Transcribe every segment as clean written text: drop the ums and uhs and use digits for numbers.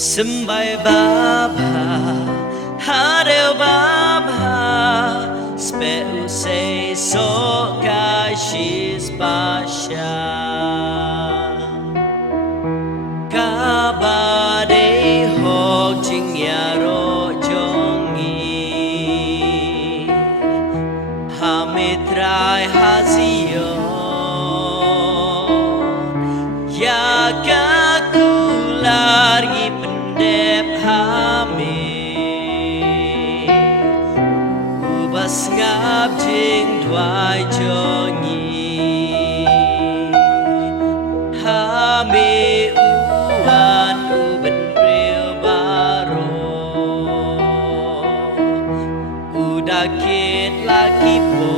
Symbai babha, hadeu babha, Speh seisoh shispah. Badei Hok Jingïaroh Jong Ngi, U Trai kular sngap jingduwai jongi uan bneng baroh dakit lagi po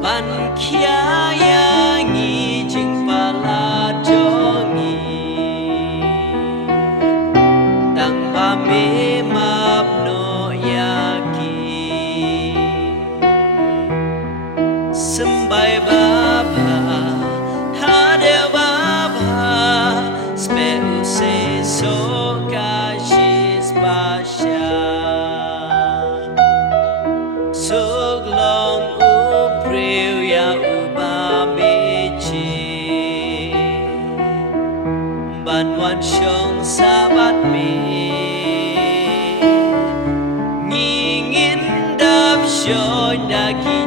ban khia yangi jingpalat jongi Tang Symbai babha, hadeu babha, Speh seisoh shispah. Suk long briew ban wan shong sabat ngin đập shoi daki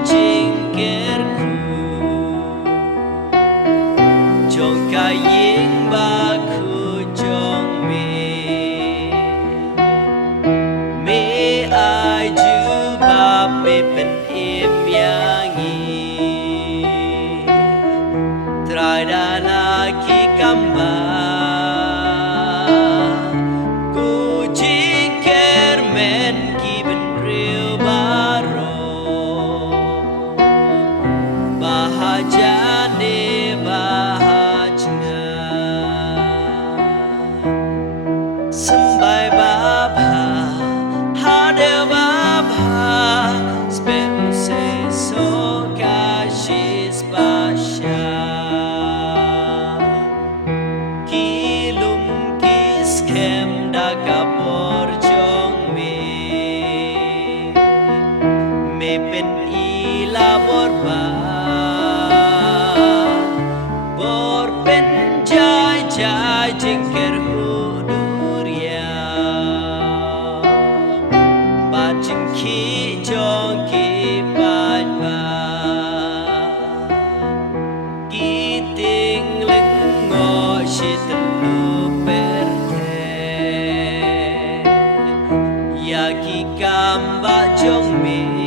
Trai đã lagi gambar ku jikir men ki bneng baroh bahajane bahajna Symbai babha hadeu babha Speh seisoh shispah pen ila bor pynjai-jai jingker huduria bajing ki jong ki ba kiting lengo shitlu perte ya ki kamba jong mi